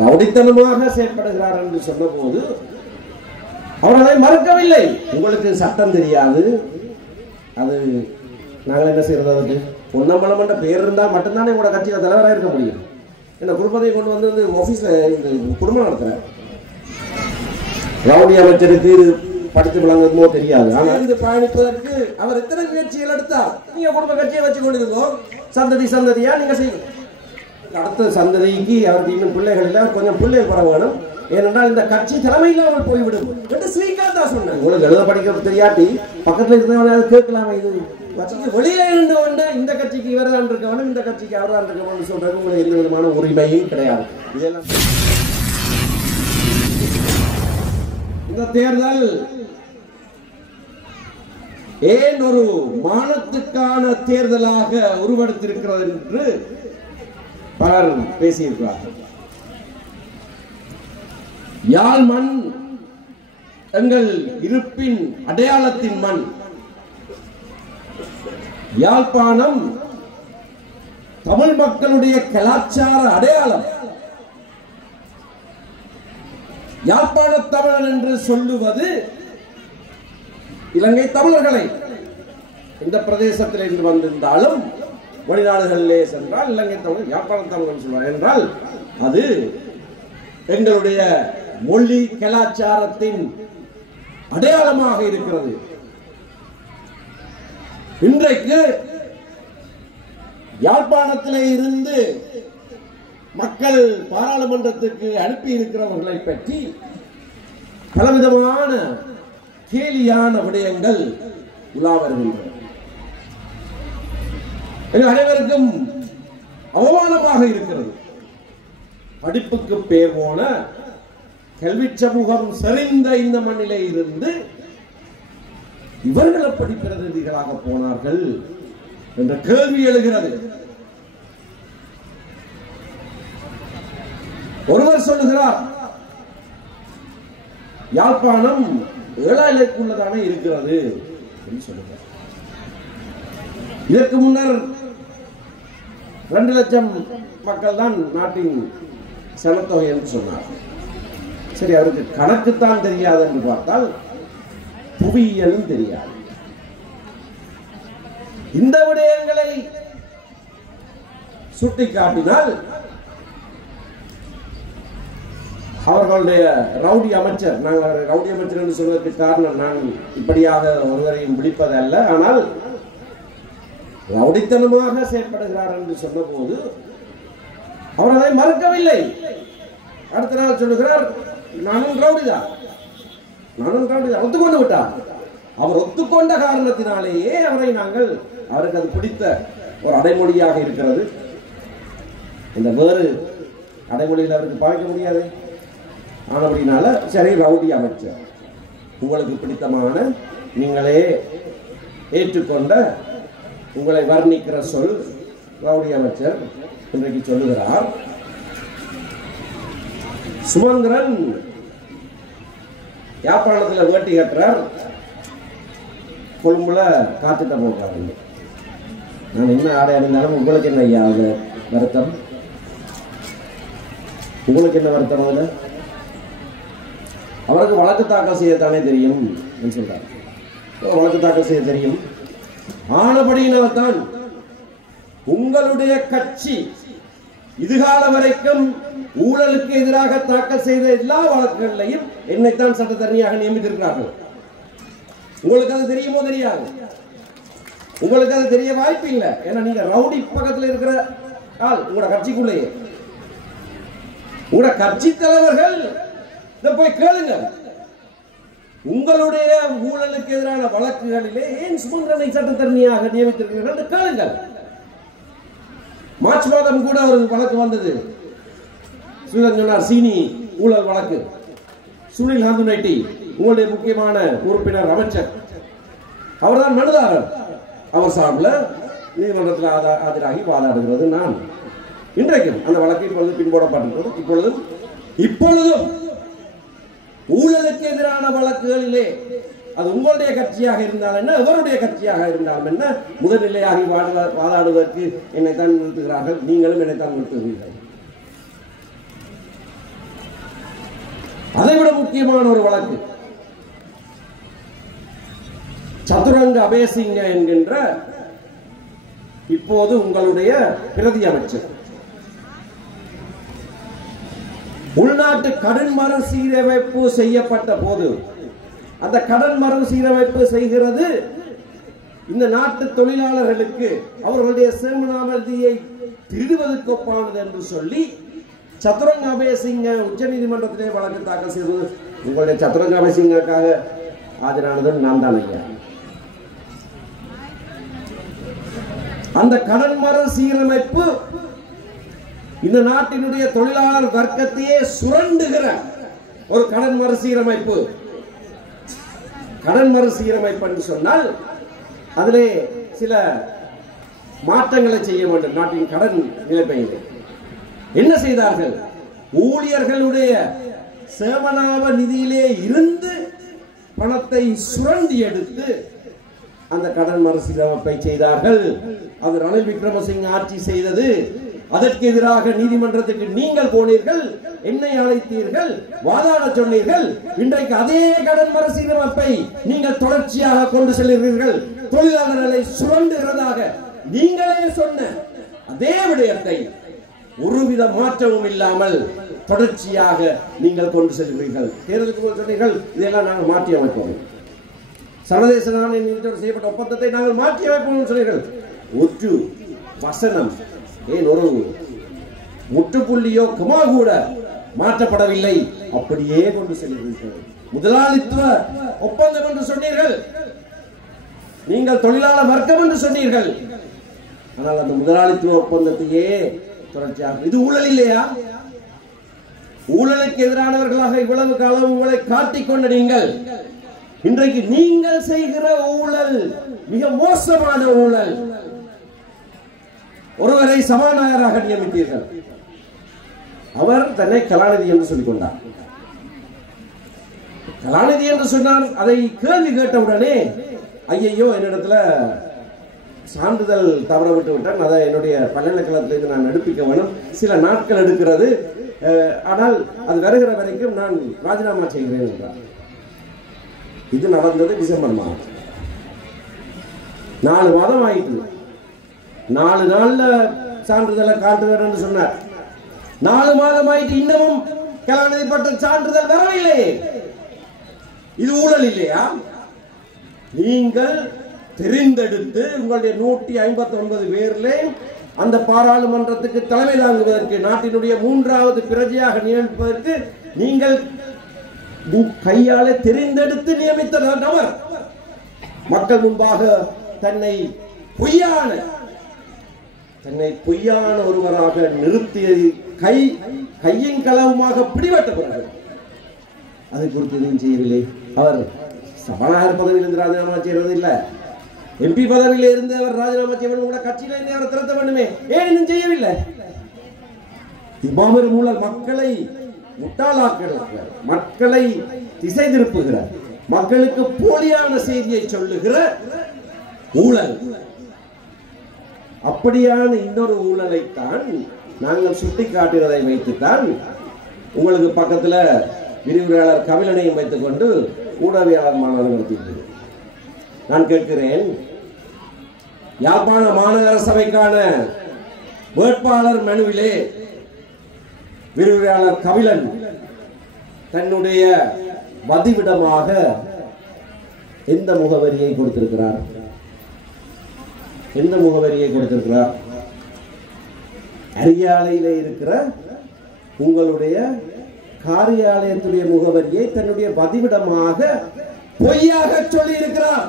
ரவுடித்தனமாக செயல்படுகிறார் என்று சொன்னபோது அவர் அதை மறுக்கவில்லை. உங்களுக்கு சட்டம் தெரியாது, அது நாங்கள் என்ன செய்யறது, அதுக்கு பொன்னம்பலம் என்ற பெயர் இருந்தால் மட்டும்தானே உங்களோட கட்சியில் தலைவராக இருக்க முடியும். என்ன குடும்பத்தை கொண்டு வந்து ஆபீஸ்ல இந்த குடும்பம் நடத்துறார். ரவுடி அமைச்சருக்கு படித்து விளங்குமோ தெரியாது, ஆனால் இந்த பயணிப்பதற்கு அவர் எத்தனை முயற்சிகள் எடுத்தார். நீங்க குடும்ப கட்சியை வச்சு கொண்டிருந்தோம், சந்ததியா நீங்க செய்யணும். அடுத்த சந்ததிக்கு அவருக்கு இன்னும் பிள்ளைகள் இல்லை, கொஞ்சம் பிள்ளைகள் பெற வேணும். ஏனென்றால் இந்த கட்சி தலைமை இல்லாமல் போய்விடும் என்று ஸ்ரீகாந்த் தான் சொன்னார். உங்களுக்கு எழுத படிக்க தெரியாட்டி பக்கத்தில் இருக்கிறவங்க கேட்கலாமா, இது கட்சிக்கு வெளியே இருந்து கொண்டு இந்த கட்சிக்கு இவர் தான் இருக்க வேணும், இந்த கட்சிக்கு அவர் தான் இருக்க வேணும் சொல்றது உங்களுக்கு எந்த விதமான உரிமையும் கிடையாது. இதெல்லாம் இந்த தேர்தல் ஏன் ஒரு மானத்துக்கான தேர்தலாக உருவெடுத்திருக்கிறது என்று பலர் பேசியிருக்கிறார்கள். யாழ் மண் எங்கள் இருப்பின் அடையாளத்தின் மண். யாழ்ப்பாணம் தமிழ் மக்களுடைய கலாச்சார அடையாளம். யாழ்ப்பாண தமிழன் என்று சொல்லுவது இலங்கை தமிழர்களை இந்த பிரதேசத்தில் இருந்து வந்திருந்தாலும் வெளிநாடுகளிலே சென்றால் இலங்கை தமிழர் யாழ்ப்பாண தமிழன் சொல்வார் என்றால் அது எங்களுடைய மொழி கலாச்சாரத்தின் அடையாளமாக இருக்கிறது. இன்றைக்கு யாழ்ப்பாணத்திலே இருந்து மக்கள் பாராளுமன்றத்துக்கு அனுப்பி இருக்கிறவர்களை பற்றி பலவிதமான கேலியான விடயங்கள் உலா வருகின்றன. அனைவருக்கும் அவமானமாக இருக்கிறது. படிப்புக்கு பேர் போன கல்வி சமூகம் செறிந்த இந்த மண்ணிலே இருந்து இவர்கள் எப்படி பிரதிநிதிகளாக போனார்கள் என்ற கேள்வி எழுகிறது. ஒருவர் சொல்லுகிறார், யாழ்ப்பாணம் ஏழாயிரத்துக்குள்ளதானே இருக்கிறது என்று சொல்லுகிறார். இதற்கு முன்னர் 2 லட்சம் மக்கள் தான் நாட்டின் சனத்தொகை என்று சொன்னார். சரி, அவருக்கு கணக்குத்தான் தெரியாது என்று பார்த்தால் புவியியலும் தெரியாது. இந்த விடயங்களை சுட்டிக்காட்டினால் அவர்களுடைய ரவுடி அமைச்சர், நாங்கள் ரவுடி அமைச்சர் என்று சொல்வதற்கு காரணம் நான் இப்படியாக ஒருவரையும் பிடிப்பதல்ல, ஆனால் ரவுடித்தனமாக செயல்படுகிறார் என்று சொன்னபோது அவர் அதை மறுக்கவில்லை. அடுத்த நாள் சொல்லுகிறார், நானும் ரவுடிதான், ஒத்துக்கொண்டு விட்டார். அவர் ஒத்துக்கொண்ட காரணத்தினாலேயே அவரை நாங்கள், அவருக்கு அது பிடித்த ஒரு அடைமொழியாக இருக்கிறது. இந்த வேறு அடைமொழியில் அவருக்கு பாய்க்க முடியாது. ஆனபடினால சரி, ரவுடி அமைச்சர், உங்களுக்கு பிடித்தமான நீங்களே ஏற்றுக்கொண்ட உங்களை வர்ணிக்கிற சொல் ரவுடி அமைச்சர் இன்றைக்கு சொல்லுகிறார். சுமந்திரன் யாழ்ப்பாணத்தில் வேட்டி கட்டுறார், கொழும்புல காத்துட்ட போகிறார். நான் என்ன ஆடை அணிந்தாலும் உங்களுக்கு என்ன ஐயா வருத்தம்? உங்களுக்கு என்ன வருத்தம்? அதில் அவருக்கு வழக்கு தாக்கல் செய்யத்தானே தெரியும் என்று சொல்றார். வழக்கு தாக்கல் செய்ய தெரியும். ஆனபடியினால் தான் உங்களுடைய கட்சி இதுகால வரைக்கும் ஊழலுக்கு எதிராக தாக்கல் செய்த எல்லா வழக்குகளையும் என்னைத்தான் சட்டத்தரணியாக நியமித்திருக்கிறார்கள். உங்களுக்கு அது தெரியுமோ தெரியாது? உங்களுக்கு அது தெரிய வாய்ப்பு இல்லை. ஏன்னா நீங்க ரவுடி பக்கத்தில் இருக்கிற ஆள், உங்களோட கட்சிக்குள்ளேயே உங்களோட கட்சி தலைவர்கள் போய் கேளுங்க, உங்களுடைய ஊழலுக்கு எதிரான வழக்குகளிலே ஏன் சுமந்திரனை சட்டத்தரணியாக நியமித்திருக்கிறீர்கள் கேளுங்கள். மார்ச் மாதம் கூட ஒரு வழக்கு வந்தது. சொன்னார், சீனி ஊழல் வழக்கு. சுனில் ஹந்துனெட்டி உங்களுடைய முக்கியமான உறுப்பினர் அமைச்சர், அவர்தான் மனுதாரர். அவர் சார்பில் நீதிமன்றத்தில் ஆஜராகி வாதாடுகிறது நான். இன்றைக்கும் அந்த வழக்கு இப்பொழுது பின்போடப்பட்டிருக்கிறது. இப்பொழுதும் ஊழலுக்கு எதிரான வழக்குகளிலே அது உங்களுடைய கட்சியாக இருந்தால் என்ன, எவருடைய கட்சியாக இருந்தாலும் என்ன, முதல்நிலையாகி வாதாடுவதற்கு என்னைத்தான் நிறுத்துகிறார்கள். நீங்களும் என்னைத்தான் நிறுத்துகிறீர்கள். அதைவிட முக்கியமான ஒரு வழக்கு சதுரங்க அபேசிங்க என்கின்ற இப்போது உங்களுடைய பிரதி அமைச்சர் உள்நாட்டு கடன் மறுசீரமைப்பு செய்யப்பட்ட போது அந்த கடன் மறுசீரமைப்பு செய்கிறது இந்த நாட்டு தொழிலாளர்களுக்கு அவர்களுடைய சேமநாமதியை திருடுவதற்கு ஒப்பானது என்று சொல்லி சதுரங்க அபேசிங்க உச்ச நீதிமன்றத்திலே வழக்கு தாக்கல் செய்தது. உங்களுடைய சதுரங்க அபேசிங்கக்காக ஆஜரானது நான் தான் ஐயா. அந்த கடன் மறுசீரமைப்பு இந்த நாட்டினுடைய தொழிலாளர் வர்க்கத்தையே சுரண்டுகிற ஒரு கடன் மறுசீரமைப்பு. கடன் மறுசீரமைப்பு என்று சொன்னால் அதிலே சில மாற்றங்களை செய்ய வேண்டும். நாட்டின் கடன் நிலைமையிலே என்ன செய்தார்கள்? ஊழியர்களுடைய சேமநாம நிதியிலே இருந்து பணத்தை சுரண்டி எடுத்து அந்த கடன் மறுசீரமைப்பை செய்தார்கள். அது ரணில் விக்ரமசிங்க ஆட்சி செய்தது. அதற்கு எதிராக நீதிமன்றத்துக்கு நீங்கள் போனீர்கள், என்னை அழைத்தீர்கள், வாதாட சொன்னீர்கள். இன்றைக்கு அதே கடன் மறுசீரமைப்பை நீங்கள் தொடர்ச்சியாக கொண்டு செல்கிறீர்கள். தொழிலாளர்களை சுரண்டுகிறதாக நீங்களே சொன்ன அதே விடயத்தை ஒருவித மாற்றமும் இல்லாமல் தொடர்ச்சியாக நீங்கள் கொண்டு செல்கிறீர்கள். தேர்தலுக்கு சொன்னீர்கள், இதெல்லாம் நாங்கள் மாற்றி அமைப்போம். சர்வதேச நாணய நிதியத்தோடு செய்யப்பட்ட ஒப்பந்தத்தை நாங்கள் மாற்றி அமைப்போம் சொன்னீர்கள். ஒற்று வசனம், ஏன் ஒரு முற்றுப்புள்ளியோ கமா கூட மாற்றப்படவில்லை. அப்படியே கொண்டு செல்கிறீர்கள். முதலாளித்துவ ஒப்பந்தம் என்று சொன்னீர்கள், நீங்கள் தொழிலாளர் வர்க்கம் என்று சொன்னீர்கள். ஆனால் அந்த முதலாளித்துவ ஒப்பந்தத்தையே தொடர்ச்சியாக, இது ஊழல் இல்லையா? ஊழலுக்கு எதிரானவர்களாக இவ்வளவு காலம் உங்களை காட்டிக்கொண்ட நீங்கள் இன்றைக்கு நீங்கள் செய்கிற ஊழல் மிக மோசமான ஊழல். ஒருவரை சபாநாயகராக நியமித்தீர்கள். அவர் தன்னை கலாநிதி என்று சொல்லிக் கொண்டார். கலாநிதி என்று சொன்னார். அதை கேள்வி கேட்டவுடனே ஐயையோ என்னிடத்துல சான்றிதழ் தவற விட்டு விட்டான், அதை என்னுடைய பல்கலைக்கழகத்திலிருந்து நான் எடுப்பிக்க வேணும், சில நாட்கள் எடுக்கிறது, ஆனால் அது வருகிற வரைக்கும் நான் ராஜினாமா செய்கிறேன் என்றார். இது நடந்தது டிசம்பர் மாதம். 4 மாதம் ஆயிட்டு. 4 நாள்ல சான்றிதழை காட்டுவேன் என்று சொன்னார். 4 மாதம் ஆயிட்டு இன்னமும் கலாநிதி பட்ட சான்றிதழ் வரவில்லை. இது ஊழல் இல்லையா? நீங்கள் தெரிந்தெடுத்து உங்களுடைய 159 பேர்ல அந்த பாராளுமன்றத்துக்கு தலைமை தாங்குவதற்கு, நாட்டினுடைய 3வது பிரஜையாக நியமிப்பதற்கு நீங்கள் கையாலே தெரிந்தெடுத்து நியமித்த நபர் மக்கள் முன்பாக தன்னை பொய்யான ஒருவராக நிறுத்தியது கையின் களவுமாக பிடிபட்டவர்கள். அதை குறித்து எதுவும் செய்யவில்லை. அவர் சபாநாயகர் பதவியிலிருந்து ராஜினாமா செய்வது இல்ல, எம்பி பதவியில இருந்து அவர் ராஜினாமா செய்ய வேண்டும். கூட கட்சியில இருந்து அவரை திரட்ட வேண்டுமே, ஏன் இன்னும் செய்யவில்லை? இவ்வாறு மூலம் மக்களை முட்டாளாக்கிறார், மக்களை திசை திருப்புகிறார், மக்களுக்கு போலியான செய்தியை சொல்லுகிற ஊழல். அப்படியான இன்னொரு ஊழலைத்தான் நாங்கள் சுட்டி காட்டுவதை வைத்துத்தான் உங்களுக்கு பக்கத்துல விரிவுரையாளர் கபிலனையும் வைத்துக் கொண்டு ஊடகவியலாளர் மாநாடு நடத்தியிருக்கிறது. நான் கேட்கிறேன், யாழ்ப்பாண மாநகர சபைக்கான வேட்பாளர் மனுவிலே விரிவுரையாளர் கபிலன் தன்னுடைய வதிவிடமாக எந்த முகவரியை கொடுத்திருக்கிறார்? எந்த முகவரியை கொடுத்திருக்கிறார்? அரியாலையில இருக்கிற உங்களுடைய காரியாலயத்துடைய முகவரியை தன்னுடைய வதிவிடமாக பொய்யாக சொல்லி இருக்கிறார்.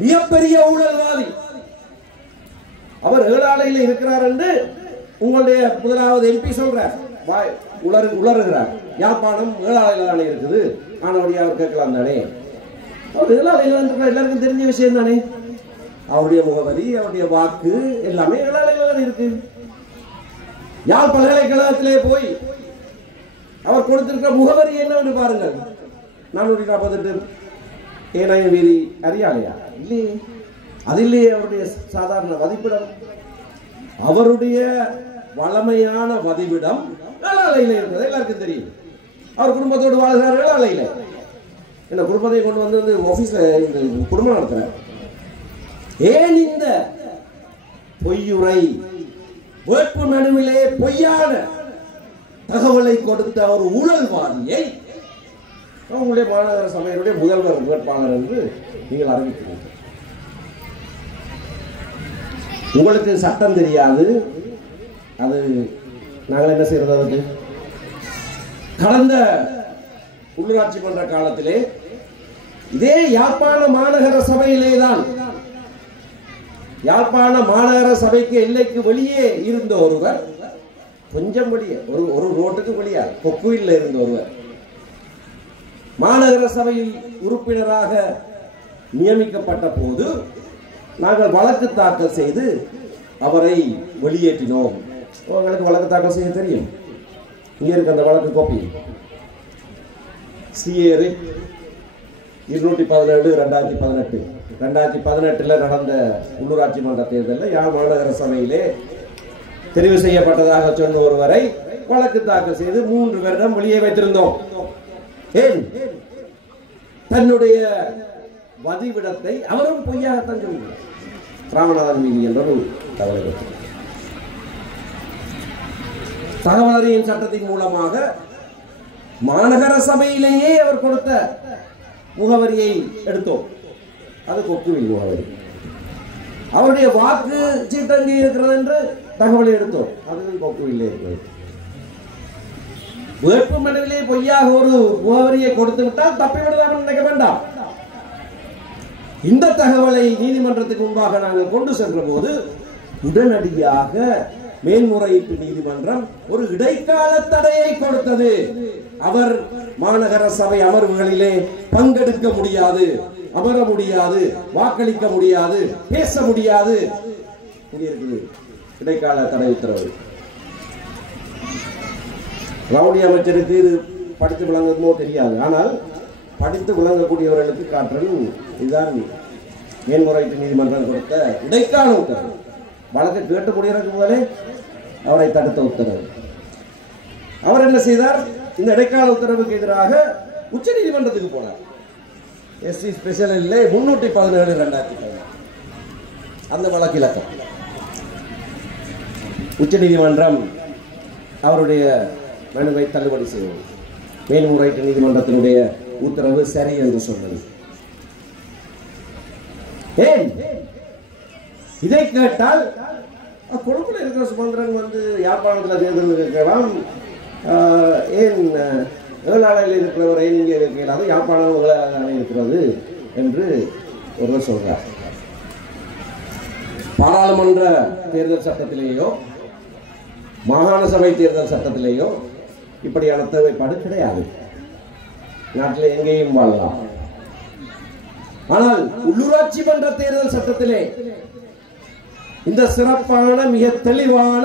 மிகப்பெரிய ஊழல்வாதி அவர். ஏழாலையில் இருக்கிறார் என்று உங்களுடைய முதலாவது எம்பி சொல்றார், உளறுகிறார். யாழ்ப்பாணம் ஏழாலையில் தானே இருக்குது, ஆனவடியா அவர் கேட்கலாம் தானே. அவர் ஏழாலையில் எல்லாருக்கும் தெரிஞ்ச விஷயம் தானே. அவருடைய முகவரி, அவருடைய வாக்கு எல்லாமே ஏழாலையில் இருக்கு. யாழ் பல்கலைக்கழகத்திலே போய் அவர் கொடுத்திருக்கிற முகவரி என்னன்னு பாருங்கள். 448 ஏனாயின் வீதி அரியாலையா? இல்லையே, அது இல்லையே. அவருடைய சாதாரண வதிப்பிடம், அவருடைய வளமையான வதிவிடம் ஏழாலையில் இருக்கிறது எல்லாருக்கும் தெரியும். அவர் குடும்பத்தோடு வாழ்கிறார்கள். அலையில என்ன குடும்பத்தை கொண்டு வந்து ஆபீஸ்ல குடும்பம் நடத்துறார். ஏன் இந்த பொய்யுரை வேட்பு மனுவிலே பொய்யான தகவலை கொடுத்த ஒரு ஊழல்வாதியை உங்களுடைய மாநகர சபையினுடைய முதல்வர் வேட்பாளர் என்று நீங்கள் அறிவிக்கிறீர்கள். உங்களுக்கு சட்டம் தெரியாது. அது நாங்கள் என்ன செய்யறது? அதுக்கு கடந்த உள்ளூராட்சி மன்ற காலத்திலே இதே யாழ்ப்பாண மாநகர சபையிலே தான், யாழ்ப்பாண மாநகர சபைக்கு எல்லைக்கு வெளியே இருந்த ஒருவர், கொஞ்சம் வெளியே ஒரு ரோட்டுக்கு வெளியே கொக்குவில் இருந்த ஒருவர் மாநகர சபையில் உறுப்பினராக நியமிக்கப்பட்ட போது நாங்கள் வழக்கு தாக்கல் செய்து அவரை வெளியேற்றினோம். உங்களுக்கு வழக்கு தாக்கல் செய்ய தெரியும். இங்கே இருக்க அந்த வழக்கு கோப்பி CA 217/2018 2018 நடந்த உள்ளூராட்சி மன்ற தேர்தலில் யாழ் மாநகர சபையிலே தெரிவு செய்யப்பட்டதாக சொன்ன ஒருவரை வழக்கு தாக்கல் செய்து 3 வருடம் வெளியே வைத்திருந்தோம். ஏன்? தன்னுடைய வதிவிடத்தை அவரும் பொய்யாகத்தான் சொல்கிறார். ராமநாதன் மீதி என்ற ஒரு தகவல் அறியும் சட்டத்தின் மூலமாக மாநகர சபையிலேயே அவர் கொடுத்த முகவரியை எடுத்தோம். அது கொக்குவில் முகவரி. அவருடைய வாக்கு சீட்டங்கி இருக்கிறது என்று தகவலை எடுத்தோம். அது கொக்குவிலே இருக்கிறது. வேட்பு மனுவிலே பொய்யாக ஒரு முகவரியை கொடுத்து விட்டால் தப்பிவிடுதான் நினைக்க வேண்டாம். இந்த தகவலை நீதிமன்றத்துக்கு முன்பாக நாங்கள் கொண்டு சென்ற போது உடனடியாக மேல்முறையீட்டு நீதிமன்றம் ஒரு இடைக்கால தடையை கொடுத்தது. அவர் மாநகர சபை அமர்வுகளிலே பங்கெடுக்க முடியாது, அமர முடியாது, வாக்களிக்க முடியாது, பேச முடியாது. இடைக்கால தடை உத்தரவு. ரவுடி அமைச்சருக்கு இது படித்து விளங்குமோ தெரியாது. ஆனால் படித்து விளங்கக்கூடியவர்களுக்கு காற்றல் இதுதான் மேல்முறையீட்டு நீதிமன்றம் கொடுத்த இடைக்கால உத்தரவு. வழக்கு கேட்டு முடியறதுக்கு போதே அவரை தடுத்த உத்தரவு. அவர் என்ன செய்தார்? இந்த இடைக்கால உத்தரவுக்கு எதிராக உச்ச நீதிமன்றத்துக்கு போனார். SC ஸ்பெஷல் 317/2015 அந்த வழக்கு இலக்கம். உச்ச நீதிமன்றம் அவருடைய மனுவை தள்ளுபடி செய்வது. மேல்முறையீட்டு நீதிமன்றத்தினுடைய உத்தரவு சரி என்று சொன்னது. ஏன் இதை கேட்டால் கொழும்புல இருக்கிற சுமந்திரன் வந்து யாழ்ப்பாணத்தில் தேர்தல் கேட்கலாம். ஏன் ஏழாளையில் இருக்கிறவரை நீங்க கேட்கலாது, யாழ்ப்பாணம் ஏழாளை இருக்கிறது என்று ஒருவர் சொல்றார். பாராளுமன்ற தேர்தல் சட்டத்திலேயோ மாகாண சபை தேர்தல் சட்டத்திலேயோ இப்படியான தேவைப்பாடு கிடையாது. நாட்டில் எங்கேயும் வாழலாம். ஆனால் உள்ளூராட்சி மன்ற தேர்தல் சட்டத்திலே இந்த சிறப்பான மிக தெளிவான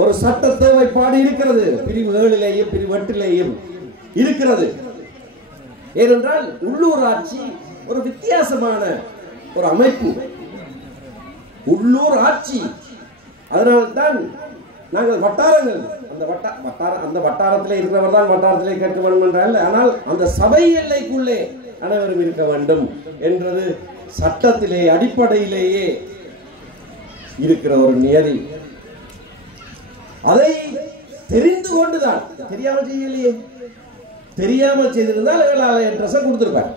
ஒரு சட்ட தேவைப்பாடு இருக்கிறது. பிரிவு 7லேயும் பிரிவு 8லேயும் இருக்கிறது. ஏனென்றால் உள்ளூராட்சி ஒரு வித்தியாசமான ஒரு அமைப்பு, உள்ளூர் ஆட்சி. அதனால்தான் நாங்கள் வட்டாரங்கள், அந்த வட்டாரத்திலே இருக்கிறவர் தான் வட்டாரத்திலே கேட்க வேண்டும் என்றால், ஆனால் அந்த சபை எல்லைக்குள்ளே அனைவரும் இருக்க வேண்டும் என்றது சட்டத்திலே அடிப்படையிலேயே இருக்கிற ஒரு நியதி. அதை தெரிந்து கொண்டுதான், தெரியாமல் செய்யலையே. தெரியாமல் செய்திருந்தால் அட்ரஸை கொடுத்திருப்பார்.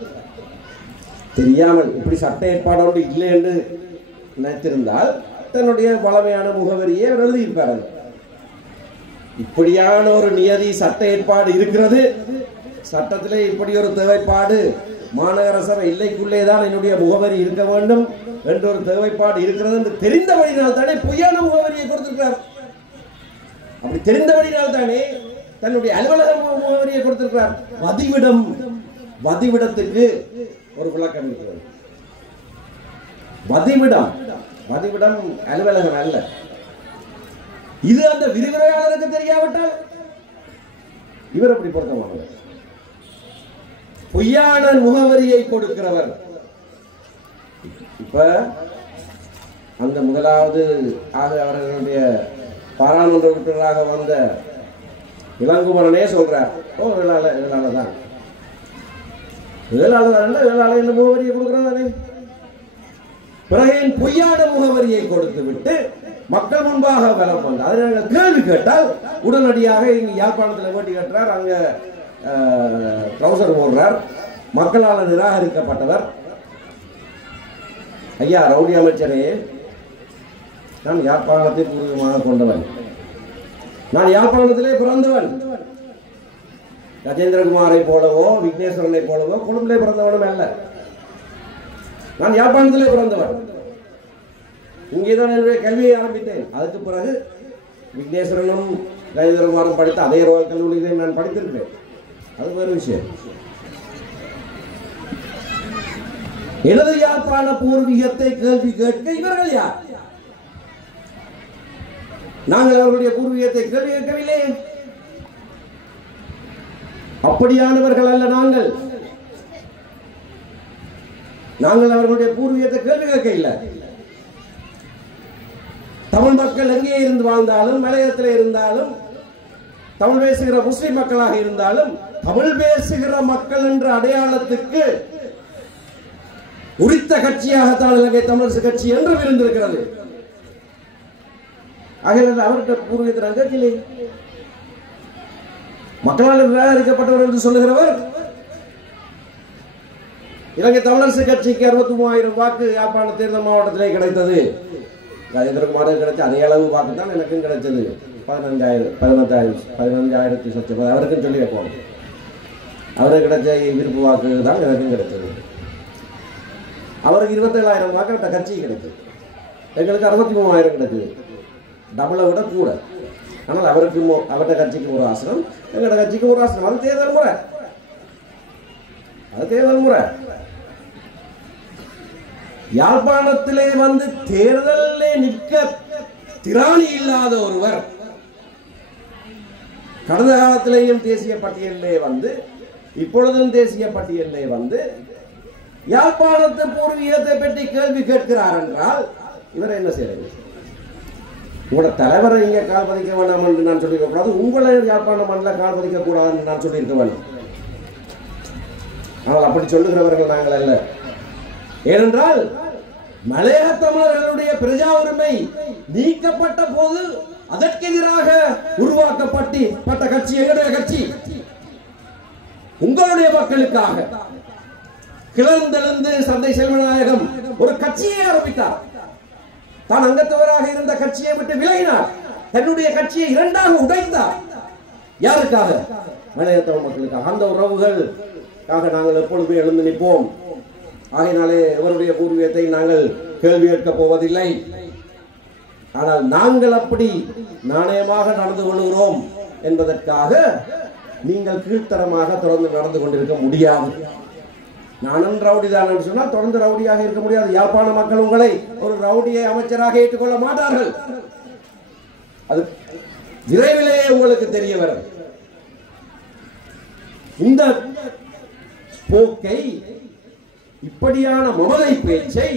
தெரியாமல் இப்படி சட்ட ஏற்பாடு இல்லை என்று நினைத்திருந்தால் தன்னுடைய பழமையான முகவரியை அவர் எழுதியிருப்பார். இப்படியான ஒரு நியதி சட்ட ஏற்பாடு இருக்கிறது. சட்டத்திலே இப்படி ஒரு தேவைப்பாடு, மாநகர சபை எல்லைக்குள்ளே தான் என்னுடைய முகவரி இருக்க வேண்டும் என்ற ஒரு தேவைப்பாடு இருக்கிறது என்று தெரிந்தபடினால் தானே பொய்யான முகவரியை கொடுத்திருக்கிறார். அப்படி தெரிந்தபடினால் தானே தன்னுடைய அலுவலக முகவரியை கொடுத்திருக்கிறார். வதிவிடத்துக்கு ஒரு விளக்கம் இருக்கிறது. வதிவிடம் அலுவலகம் அல்ல. இது அந்த விரிவுரையாளருக்கு தெரியாவிட்டால் இவர் அப்படி பொருத்தமானவர். பொய்யான முகவரியை கொடுக்கிறவர். இப்ப அந்த முதலாவது ஆக அவர்களுடைய பாராளுமன்ற உறுப்பினராக வந்த இளங்குமரனே சொல்றார், ஓ ஏழாள தான், ஏழாள என்ன முகவரியை கொடுக்கிறானே. பிறகு பொய்யான முகவரியை கொடுத்து விட்டு மக்கள் முன்பாக வலம் வந்தார். அதை நாங்கள் கேள்வி கேட்டால் உடனடியாக இங்க யாழ்ப்பாணத்தில் வேண்டி கட்டுறார், அங்க ட்ரௌசர் போடுறார், மக்களால் நிராகரிக்கப்பட்டவர். ஐயா ரவுடி அமைச்சரே, நான் யாழ்ப்பாணத்தை பூர்வமாக கொண்டவன், நான் யாழ்ப்பாணத்திலே பிறந்தவன். கஜேந்திரகுமாரை போலவோ விக்னேஸ்வரனை போலவோ கொழும்பிலே பிறந்தவனும் அல்ல, நான் யாழ்ப்பாணத்திலே பிறந்தவன். இங்கேதான் என்னுடைய கல்வியை ஆரம்பித்தேன். அதுக்கு பிறகு விக்னேஸ்வரனும் கஜேந்திரகுமாரும் படித்த அதே ரோயல் கல்லூரியிலே நான் படித்திருக்கிறேன். அது வேறு விஷயம். எனது யாழ்ப்பாண பூர்வீகத்தை கேள்வி கேட்க இவர்கள் யார்? நாங்கள் அவர்களுடைய பூர்வீகத்தை கேள்வி கேட்கவில்லை. அப்படியானவர்கள் அல்ல நாங்கள். நாங்கள் அவர்களுடைய பூர்வீகத்தை கேள்வி கேட்க இல்லை. தமிழ் மக்கள் எங்கே இருந்து வாழ்ந்தாலும், மலையத்தில் இருந்தாலும், தமிழ் பேசுகிற முஸ்லிம் மக்களாக இருந்தாலும், தமிழ் பேசுகிற மக்கள் என்ற அடையாளத்துக்கு உரித்த கட்சியாகத்தான் இலங்கை தமிழரசு கட்சி என்றும் இருந்திருக்கிறது. ஆகையால் அவர்கிட்ட பூர்வீகத்தை கேட்கலை. மக்களால் நிராகரிக்கப்பட்டவர் என்று சொல்லுகிறவர் இலங்கை தமிழரசு கட்சிக்கு 63,000 வாக்கு யாழ்ப்பாண தேர்தல் மாவட்டத்திலே கிடைத்தது. கஜேந்திரகுமாருக்கு கிடைச்ச அதே அளவு வாக்கு தான் எனக்கும் கிடைச்சது. 15,000 சொச்சம் அவருக்கும் சொல்லி வைப்போம். அவருக்கு கிடைச்ச விருப்பு வாக்கு தான் எனக்கும் கிடைச்சது. அவருக்கு 27,000 வாக்கு கட்சி கிடைச்சது. எங்களுக்கு 63,000 கிடைச்சது, டபுளை விட கூட. ஆனால் அவருக்கு அவருடைய கட்சிக்கு ஒரு ஆசனம், எங்களோட கட்சிக்கு ஒரு ஆசனம். அது தேர்தல் முறை, அது தேர்தல் முறை. யாழ்ப்பாணத்திலே வந்து தேர்தலிலே நிற்க திராணி இல்லாத ஒருவர் கடந்த காலத்திலேயும் தேசிய பட்டியலிலே வந்து, இப்பொழுதும் தேசிய பட்டியலிலே வந்து யாழ்ப்பாணத்து பூர்வீகத்தை பற்றி கேள்வி கேட்கிறார் என்றால் இவர் என்ன செய்யறது? உங்களோட தலைவரை இங்கே கால் பதிக்க வேண்டாம் என்று நான் சொல்லியிருக்க கூடாது, உங்களை யாழ்ப்பாண மண்ணில் கால் பதிக்க கூடாது என்று நான் சொல்லியிருக்க வேண்டும். ஆனால் அப்படி சொல்லுகிறவர்கள் நாங்கள் அல்ல. ஏனென்றால் மலையக தமிழர்களுடைய பிரஜா உரிமை நீக்கப்பட்ட போது அதற்கு எதிராக உருவாக்கப்பட்ட கட்சி எங்களுடைய கட்சி. உங்களுடைய மக்களுக்காக கிளர்ந்தெழுந்து சந்தை செல்வநாயகம் ஒரு கட்சியை ஆரம்பித்தார். தான் அங்கத்தவராக இருந்த கட்சியை விட்டு விலகினார். தன்னுடைய கட்சியை இரண்டாக உடைத்தார். யாருக்காக? மலையக தமிழ் மக்களுக்காக. அந்த உறவுகளுக்காக நாங்கள் எப்பொழுதுமே எழுந்து நிற்போம். ஆகையினாலே எவருடைய பூர்வீகத்தை நாங்கள் கேள்வி கேட்கப் போவதில்லை. ஆனால் நாங்கள் அப்படி நாணயமாக நடந்து கொள்கிறோம் என்பதற்காக நீங்கள் கீழ்த்தரமாக தொடர்ந்து நடந்து கொண்டிருக்க முடியாது. நானும் ரவுடி தான் சொன்னால் தொடர்ந்து ரவுடியாக இருக்க முடியாது. யாழ்ப்பாண மக்கள் உங்களை ஒரு ரவுடியை அமைச்சராக ஏற்றுக்கொள்ள மாட்டார்கள். அது விரைவிலேயே உங்களுக்கு தெரிய வரும். இந்த போக்கை, இப்படியான மமதை பேச்சை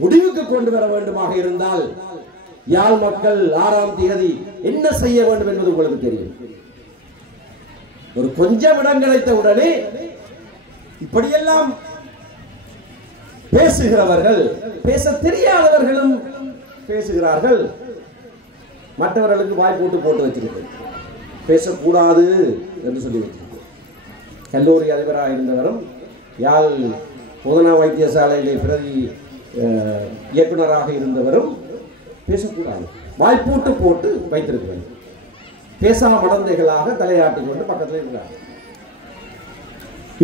முடிவுக்கு கொண்டு வர வேண்டுமாக இருந்தால் யாழ் மக்கள் 6ஆம் தேதி என்ன செய்ய வேண்டும் என்பது உங்களுக்கு தெரியும். ஒரு கொஞ்சம் இடம் கிடைத்த உடனே இப்படியெல்லாம் பேசுகிறவர்கள், பேச தெரியாதவர்களும் பேசுகிறார்கள். மற்றவர்களுக்கு வாய்ப்பு போட்டு வச்சிருக்கேன், பேசக்கூடாது என்று சொல்லி வச்சிருக்கேன். கல்லூரி அதிபராக இருந்தவரும் யாழ் போதனா வைத்தியசாலையிலே பிரதி இயக்குநராக இருந்தவரும் பேசக்கூடாது வாய்ப்பூட்டு போட்டு வைத்திருக்கிறார். பேசா மடந்தைகளாக தலையாட்டிக் கொண்டு பக்கத்தில் இருக்கிறார்.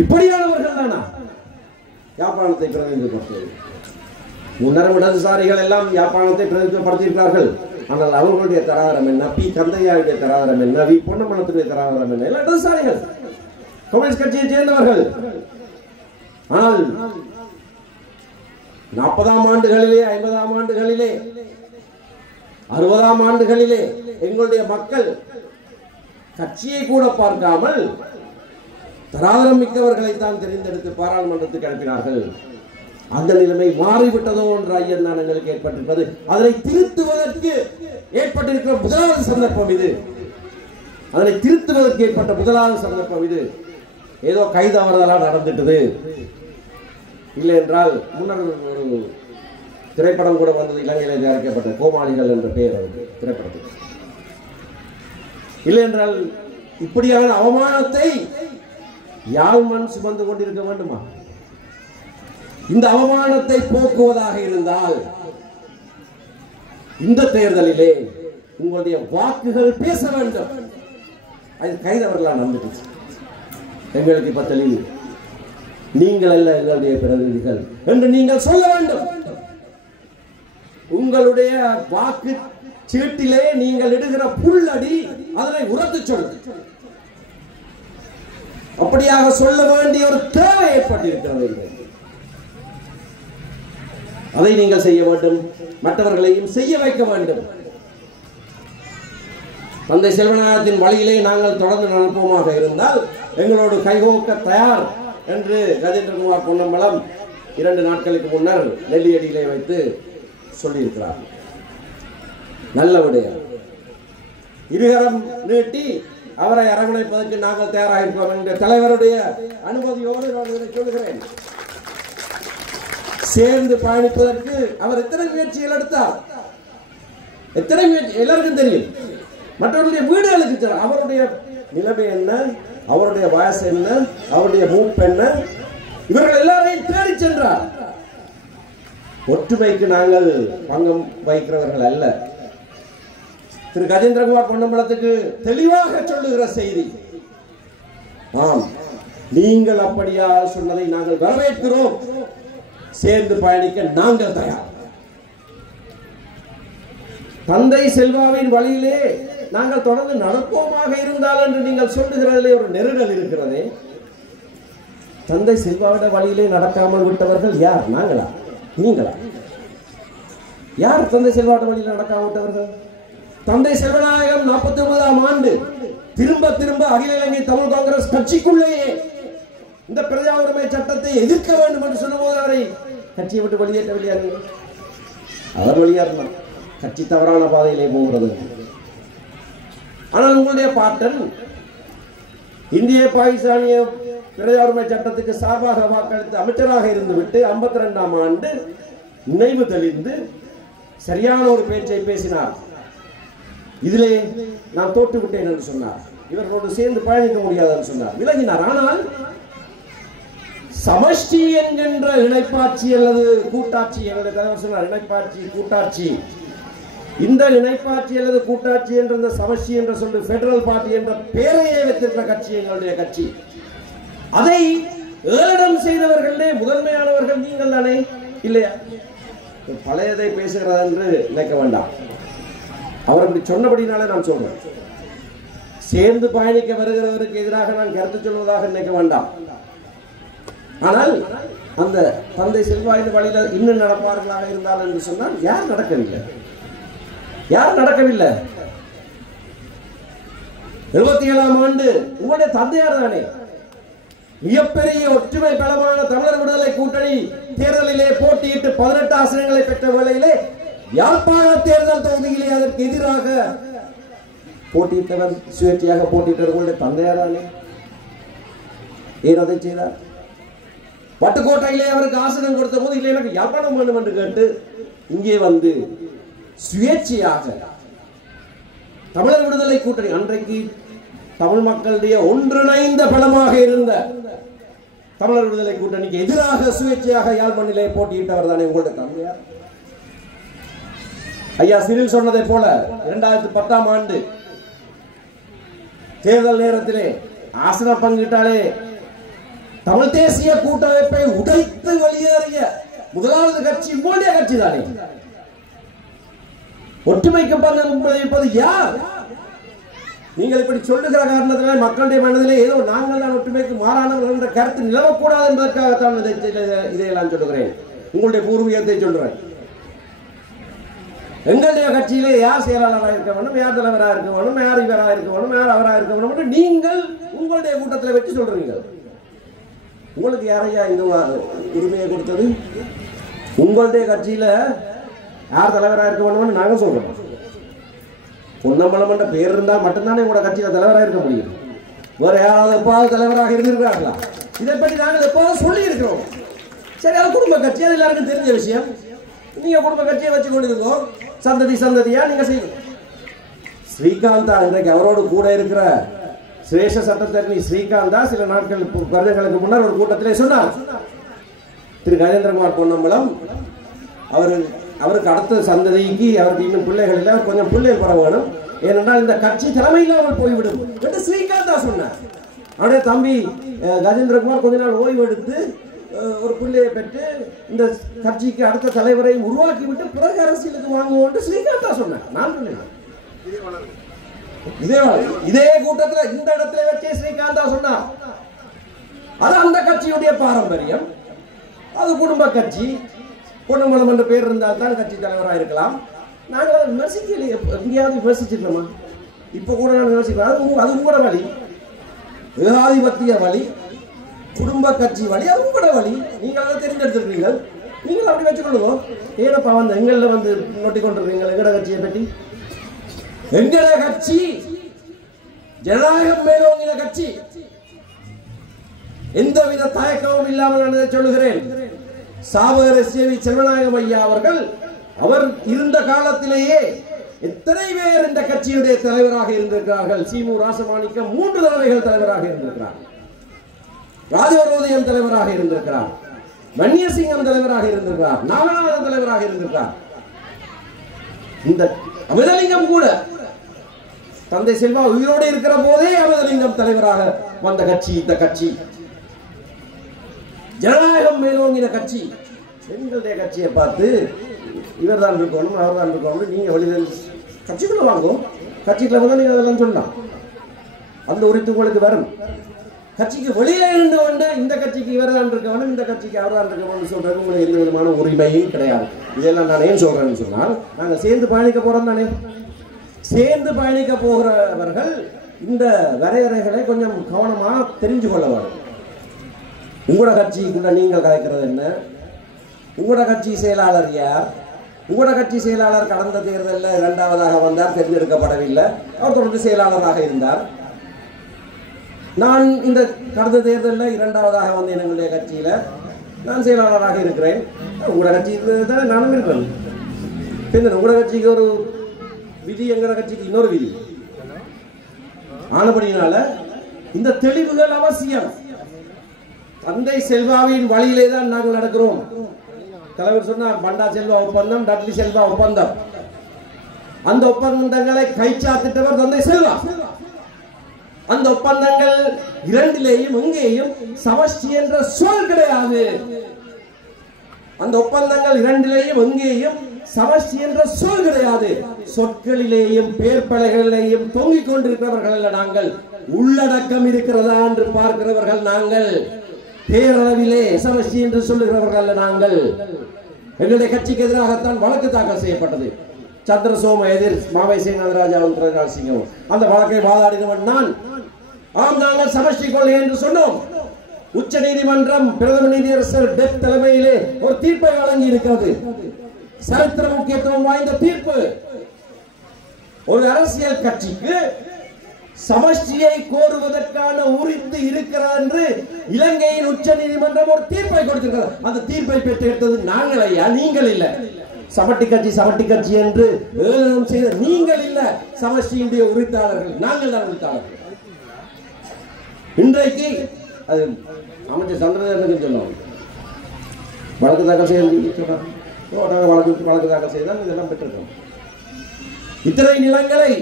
இப்படியானவர்கள் தானா யாழ்ப்பாணத்தை பிரதிநிதிப்படுத்துவது? முன்னரும் இடதுசாரிகள் எல்லாம் யாழ்ப்பாணத்தை பிரதிநிதிப்படுத்தியிருக்கிறார்கள். ஆனால் அவர்களுடைய தராதரம் என்ன, பி கந்தையாவுடைய தராதரம் என்ன, வி பொன்னமனத்துடைய தராதரம் என்ன? எல்லாம் இடதுசாரிகள், கம்யூனிஸ்ட் கட்சியை சேர்ந்தவர்கள். ஆனால் 40ஆம் ஆண்டுகளிலே, 50ஆம் ஆண்டுகளிலே, 60ஆம் ஆண்டுகளிலே எங்களுடைய மக்கள் கட்சியை கூட பார்க்காமல் தராதரம் மிக்கவர்களை தான் தெரிந்தெடுத்து பாராளுமன்றத்துக்கு அனுப்பினார்கள். அந்த நிலைமை மாறிவிட்டதோ என்ற ஐயம் தான் எங்களுக்கு ஏற்பட்டிருப்பது. அதனை திருத்துவதற்கு ஏற்பட்டிருக்கிற முதலாவது சந்தர்ப்பம் இது. அதனை திருத்துவதற்கு ஏற்பட்ட முதலாவது சந்தர்ப்பம் இது. ஏதோ கைதவறுதலாக நடந்துட்டது இல்லை என்றால், முன்னர் ஒரு திரைப்படம் கூட வந்தது, இலங்கையில் தயாரிக்கப்பட்ட கோமாளிகள் என்ற பெயர் திரைப்படத்துக்கு. இல்லை என்றால் இப்படியான அவமானத்தை யாழ்மண் சுமந்து கொண்டிருக்க வேண்டுமா? இந்த அவமானத்தை போக்குவதாக இருந்தால் இந்த தேர்தலிலே உங்களுடைய வாக்குகள் பேச வேண்டும். அது கைதவர்களாக நடந்துச்சு. எங்களுக்கு இப்ப தெளிவு, நீங்கள் அல்ல எங்களுடைய பிரதிநிதிகள் என்று நீங்கள் சொல்ல வேண்டும். உங்களுடைய வாக்கு சீட்டிலே நீங்கள் இடுகிற புல்லடி அதனை உரத்து சொல்லுங்கள். அப்படியாக சொல்ல வேண்டிய ஒரு தேவை ஏற்பட்டிருக்கிறது. அதை நீங்கள் செய்ய வேண்டும், மற்றவர்களையும் செய்ய வைக்க வேண்டும். தந்தை செல்வநாயகத்தின் வழியிலே நாங்கள் தொடர்ந்து நடப்போமாக இருந்தால் எங்களோடு கைகோக்க தயார் என்று கஜேந்திரகுமார் பொன்னம்பலம் 2 நாட்களுக்கு முன்னர் நெல்லியடியிலே வைத்து சொல்லியிருக்கிறார். நல்ல விடயம். இருகரம் நீட்டி அவரை அரவணைப்பதற்கு நாங்கள் தயாராக இருக்கிறோம் என்ற தலைவருடைய அனுமதியோடு நான் இதை சொல்கிறேன். சேர்ந்து பயணிப்பதற்கு அவர் எத்தனை முயற்சிகள் எடுத்தார், எத்தனை முயற்சி எல்லாருக்கும் தெரியும். மற்றவருடைய வீடுகளுக்கு தெரியும். அவருடைய நிலைமை என்ன, அவருடைய வயசு என்ன, அவருடைய மூப்பு என்ன, இவர்கள் எல்லாரையும் தேடி சென்றார். ஒற்றுமைக்கு நாங்கள் பங்கம் வைக்கிறவர்கள் அல்ல. திரு கஜேந்திரகுமார் பொன்னம்பலத்துக்கு தெளிவாக சொல்லுகிற செய்தி, ஆம், நீங்கள் அப்படியா சொன்னதை நாங்கள் வரவேற்கிறோம், சேர்ந்து பயணிக்க நாங்கள் தயார். தந்தை செல்வாவின் வழியிலே நாங்கள் தொடர்ந்து நடப்போமாக இருந்தால் என்று நீங்கள் சொல்லுகிறதிலே ஒரு நெருடல் இருக்கிறதே. தந்தை செல்வாவிட வழியிலே நடக்காமல் விட்டவர்கள் யார்? நாங்களா? நீங்களா? யார் தந்தை செல்வாவிட வழியில் நடக்காமல் விட்டவர்கள்? தந்தை செல்வநாயகம் 49ஆம் ஆண்டு திரும்ப திரும்ப அகில இலங்கை தமிழ் காங்கிரஸ் கட்சிக்குள்ளேயே இந்த பிரஜா உரிமை சட்டத்தை எதிர்க்க வேண்டும் என்று சொல்லும்போது அவரை கட்சியை விட்டு வெளியேற்றவில்லையா? அவர் வெளியேறலாம், கட்சி தவறான பாதையிலே போகிறது. ஆனால் உங்களுடைய பாட்டன் இந்திய பாகிஸ்தானிய பிரஜா உரிமை சட்டத்துக்கு சார்பாக வாக்களித்து அமைச்சராக இருந்துவிட்டு 52ஆம் ஆண்டு நினைவு தெளிந்து சரியான ஒரு பேச்சை பேசினார். இதிலே நான் தோற்று விட்டேன் என்று சொன்னார். இவர்களோடு சேர்ந்து பயணிக்க முடியாது என்று சொன்னார், விலகினார். ஆனால் சமஷ்டி என்கின்ற இணைப்பாட்சி அல்லது கூட்டாட்சி, எங்களுடைய தலைவர் சொன்னார் இணைப்பாட்சி கூட்டாட்சி, இந்த இணைப்பாட்சி அல்லது கூட்டாட்சி என்ற இந்த சமஷ்டி என்ற சொல்லு பெடரல் பார்ட்டி என்ற பெயரையே வைத்திருக்கிற கட்சி எங்களுடைய கட்சி. அதை ஏளனம் செய்தவர்களே முதன்மையானவர்கள் நீங்கள் தானே, இல்லையா? பழையதை பேசுகிறார் என்று நினைக்க வேண்டாம். அவர் அப்படி சொன்னபடினாலே நான் சொல்றேன். சேர்ந்து பயணிக்க வருகிறவருக்கு எதிராக நான் கருத்து சொல்வதாக நினைக்க வேண்டாம். ஆனால் அந்த தந்தை செல்வாயின் வழியில இன்னும் நடப்பார்களாக இருந்தால் என்று சொன்னால் யார் நடக்கவில்லை? யார் நடக்கவில்லை? 77ஆம் ஆண்டு உங்களுடைய தந்தையார் தானே மிகப்பெரிய ஒற்றுமை பலமான தமிழர் விடுதலை கூட்டணி தேர்தலிலே போட்டியிட்டு 18 ஆசனங்களை பெற்ற வேளையிலே யாழ்ப்பாண தேர்தல் தொகுதியிலே அதற்கு எதிராக போட்டியிட்டவர், சுயேட்சையாக போட்டியிட்டவர் உங்களுடைய தந்தையார் தானே. ஏன் அதை செய்தார்? வட்டுக்கோட்டையிலே அவருக்கு ஆசனம் கொடுத்த போது இல்லை எனக்கு யாழ்ப்பாணம் வேண்டும் என்று கேட்டு இங்கே வந்து சுயேட்சையாக தமிழர் விடுதலை கூட்டணி, அன்றைக்கு தமிழ் மக்களுடைய ஒன்றிணைந்த பலமாக இருந்த தமிழர் விடுதலை கூட்டணிக்கு எதிராக சுயேட்சையாக யாழ்ப்பாணிலே போட்டியிட்டவர் தானே உங்களுடைய தந்தையார். ஐயா சிறில் சொன்னதை போல 2010ஆம் ஆண்டு தேர்தல் நேரத்திலே ஆசன பங்கிட்டாலே தமிழ் தேசிய கூட்டமைப்பை உடைத்து வெளியேறிய முதலாவது கட்சி உங்களுடைய கட்சி தானே. ஒற்றுமைக்கு பங்கு வைப்பது யார்? நீங்கள் இப்படி சொல்லுகிற காரணத்தினால் மக்களுடைய மனதிலே ஏதோ நாங்கள் தான் ஒற்றுமைக்கு மாறானவர்கள் என்ற கருத்து நிலவக்கூடாது என்பதற்காகத்தான் இதையெல்லாம் சொல்லுகிறேன். உங்களுடைய பூர்வீகத்தை சொல்றேன். எங்களுடைய கட்சியிலே யார் செயலாளராக இருக்க வேண்டும், யார் தலைவராக இருக்க வேண்டும், யார் இவராக இருக்க வேண்டும், யார் அவராக இருக்க வேண்டும் என்று நீங்கள் உங்களுடைய கூட்டத்தில் வச்சு சொல்றீங்க. உங்களுக்கு யாரையா இந்த உரிமையை கொடுத்தது? உங்களுடைய கட்சியில யார் தலைவராக இருக்க வேண்டும் நாங்க சொல்றோம். பொன்னம்பலம் என்ற பேர் இருந்தால் மட்டும்தானே உங்களோட கட்சியில் தலைவராக இருக்க முடியும். வேற யாராவது எப்பாவது தலைவராக இருந்திருக்கிறார்களா? இதை பற்றி நாங்கள் எப்போதும் சொல்லி இருக்கிறோம். சரி, அது குடும்ப கட்சி, அது எல்லாருக்கும் தெரிஞ்ச விஷயம். நீங்க குடும்ப கட்சியை வச்சு கொண்டிருக்கோம், சந்ததியா நீங்க செய்யுங்க. ஸ்ரீகாந்தா இன்றைக்கு அவரோடு கூட இருக்கிற சிரேஷ்ட சட்டத்தரணி ஸ்ரீகாந்தா சில நாட்கள் வருடங்களுக்கு முன்னர் ஒரு கூட்டத்திலே சொன்னார், திரு கஜேந்திரகுமார் பொன்னம்பலம் அவருக்கு அடுத்த சந்ததிக்கு அவருக்கு இன்னும் பிள்ளைகள் இல்லை, கொஞ்சம் பிள்ளைகள் பெற வேணும், ஏனென்றால் இந்த கட்சி தலைமையில்லாமல் போய்விடும் என்று ஸ்ரீகாந்தா சொன்னார். அவருடைய தம்பி கஜேந்திரகுமார் கொஞ்ச நாள் ஓய்வு எடுத்து ஒரு பிள்ளையை பெற்று இந்த கட்சிக்கு அடுத்த தலைவரை உருவாக்கி விட்டு பிறகு அரசியலுக்கு வாங்குவோம் ஸ்ரீகாந்தா சொன்னார். நான் சொன்னேன் இதே கூட்டத்தில் இந்த இடத்துல வச்சே ஸ்ரீகாந்தா சொன்னார். அது அந்த கட்சியுடைய பாரம்பரியம், அது குடும்ப கட்சி. பொன்னம்பலம் என்ற பேர் இருந்தால் தான் கட்சி தலைவராக இருக்கலாம். நாங்கள் அதை விமர்சிக்கலையே, எங்கேயாவது விமர்சிச்சிருக்கோமா? இப்போ கூட நான் விமர்சிக்கிறோம். அது உங்களோட வழி, ஏகாதிபத்திய வழி, குடும்ப கட்சி வழி, அது உங்களோட வழி. நீங்கள் அதை தெரிஞ்செடுத்துருக்கீங்க, நீங்கள் அப்படி வச்சுக்கொள்ளுவோம். ஏனப்பா வந்து எங்களில் வந்து நோட்டி கொண்டிருக்கீங்க எங்கட கட்சியை பற்றி? எங்கட கட்சி ஜனநாயகம் மேலோங்கின கட்சி. எந்தவித தயக்கமும் இல்லாமல் நான் சொல்லுகிறேன். சாவகர சேவி செல்வநாயகம் ஐயா அவர்கள் அவர் இருந்த காலத்திலேயே எத்தனை பேர் இந்த கட்சியுடைய தலைவராக இருந்திருக்கிறார்கள். சீமு ராசமாணிக்கம் 3 தடவைகள் தலைவராக இருந்திருக்கிறார். ராஜவரோதயம் தலைவராக இருந்திருக்கிறார். மன்னியசிங்கம் தலைவராக இருந்திருக்கிறார். நாகநாதன் தலைவராக இருந்திருக்கிறார். இந்த அமிர்தலிங்கம் கூட தந்தை செல்வா உயிரோடு இருக்கிற போதே அமிர்தலிங்கம் தலைவராக வந்த கட்சி இந்த கட்சி. ஜனநாயகம் மேலோங்கின கட்சி. எங்களுடைய கட்சியை பார்த்து இவர் தான் இருக்கணும், அவர் தான் இருக்கணும், நீங்க வெளியில் கட்சிக்குள்ள வாங்கும், கட்சிக்குள்ள வந்து நீங்க அதெல்லாம் சொல்லலாம், அந்த உரித்து உங்களுக்கு வரும். கட்சிக்கு வெளியில இருந்து கொண்டு இந்த கட்சிக்கு இவர் தான் இருக்க வேணும், இந்த கட்சிக்கு அவர் தான் இருக்க வேணும் சொல்றது உங்களுக்கு எந்த விதமான உரிமையும் கிடையாது. இதெல்லாம் நான் ஏன் சொல்றேன்னு சொன்னால், நாங்கள் சேர்ந்து பயணிக்க போறோம் தானே. சேர்ந்து பயணிக்க போகிறவர்கள் இந்த வரையறைகளை கொஞ்சம் கவனமாக தெரிஞ்சு கொள்ள வேண்டும். உங்களோட கட்சிக்குள்ள நீங்கள் கலைக்கிறது என்ன? உங்களோட கட்சி செயலாளர் யார்? உங்களோட கட்சி செயலாளர் கடந்த தேர்தலில் 2ஆவதாக வந்தார், தேர்ந்தெடுக்கப்படவில்லை. அவர் தொடர்ந்து செயலாளராக இருந்தார். நான் இந்த கடந்த தேர்தலில் 2ஆவதாக வந்தேன். எங்களுடைய கட்சியில நான் செயலாளராக இருக்கிறேன். உங்களோட கட்சி தானே நானும் இருக்கிறேன். உங்களோட கட்சிக்கு ஒரு விதி, எங்களோட கட்சிக்கு இன்னொரு விதி ஆனபடினால இந்த தெளிவுகள் அவசியம். தந்தை செல்வாவின் வழியிலே தான் நாங்கள் நடக்கிறோம். தலைவர் சொன்னார், பண்டா செல்வா ஒப்பந்தம், டட்லி செல்வா ஒப்பந்தம். அந்த ஒப்பந்தங்களை கைச்சாத்திட்டவர் தந்தை செல்வா. அந்த ஒப்பந்தங்கள் இரண்டிலேயும் எங்கேயும் சமஷ்டி என்ற சொல் கிடையாது. அந்த ஒப்பந்தங்கள் இரண்டிலேயும் எங்கேயும் சமஷ்டி என்ற சொல் கிடையாது. சொற்களிலேயும் பேர்பலைகளிலேயும் தொங்கிக் கொண்டிருக்கிறவர்கள் அல்ல நாங்கள், உள்ளடக்கம் இருக்கிறதா என்று பார்க்கிறவர்கள் நாங்கள். பேரளவிலே சமஷ்டி என்று சொல்லுகிறவர்கள் அல்ல நாங்கள். எங்களுடைய கட்சிக்கு எதிராகத்தான் வழக்கு தாக்கல் செய்யப்பட்டது. சந்திரசோம எதிர் மாவை சேனாதராஜாவும் திரராஜ் சிங்கவும் அந்த வழக்கை வாதாடினவன் நான். ஆம், நாங்கள் சமஷ்டி கொள்கை என்று சொன்னோம். உச்ச நீதிமன்றம் பிரதம நீதியரசர் டெப் தலைமையிலே ஒரு தீர்ப்பை வழங்கி இருக்கிறது. சரித்திர முக்கியத்துவம் வாய்ந்த தீர்ப்பு. ஒரு அரசியல் கட்சிக்கு சமஷ்டியை கோருவதற்கான உரித்து இருக்கிறது என்று இலங்கையின் உச்ச நீதிமன்றம் ஒரு தீர்ப்பை கொடுத்திருக்கிறது. அந்த தீர்ப்பை பெற்றெடுத்தது நாங்கள் ஐயா, நீங்கள் இல்ல. சமட்டி கட்சி என்று ஏளனம் செய்த நீங்கள் இல்ல, சமஷ்டியுடைய உரித்தாளர்கள் நாங்கள் தான் உரித்தாளர்கள். இன்றைக்கு அது அமைச்சர் சந்திரசேகரனுக்கு சொன்னோம், வழக்கு தாக்கல் செய்ய வழக்கு தாக்கல் செய்தால் இதெல்லாம் பெற்றிருக்கோம். இத்தனை நிலங்களை